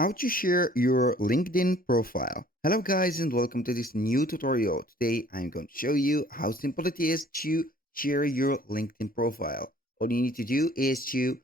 How to share your LinkedIn profile. Hello guys and welcome to this new tutorial. Today I'm going to show you how simple it is to share your LinkedIn profile. All you need to do is to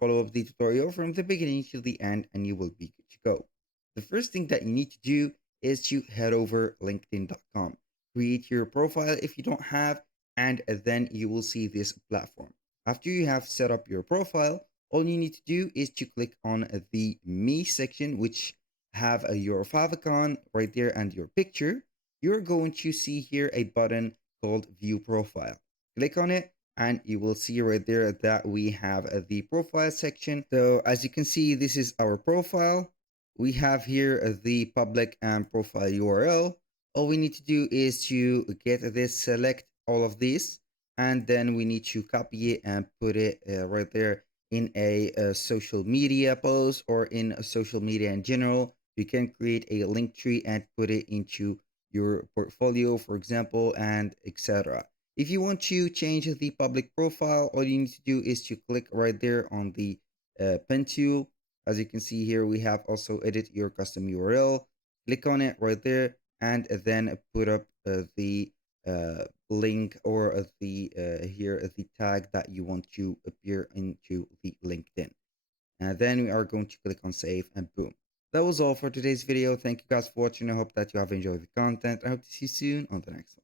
follow up the tutorial from the beginning to the end and you will be good to go. The first thing that you need to do is to head over linkedin.com. Create your profile if you don't have, and then you will see this platform. After you have set up your profile, all you need to do is to click on the me section, which have your favicon right there and your picture. You're going to see here a button called view profile. Click on it and you will see right there that we have the profile section. So as you can see, this is our profile. We have here the public and profile URL. All we need to do is to get this, select all of these, and then we need to copy it and put it right there in a social media post or in a social media in general. You can create a link tree and put it into your portfolio, for example, and etc. If you want to change the public profile, all you need to do is to click right there on the pen tool. As you can see here, we have also edit your custom URL. Click on it right there and then put up the link or the here the tag that you want to appear into the LinkedIn. And then we are going to click on save and boom. That was all for today's video. Thank you guys for watching. I hope that you have enjoyed the content. I hope to see you soon on the next one.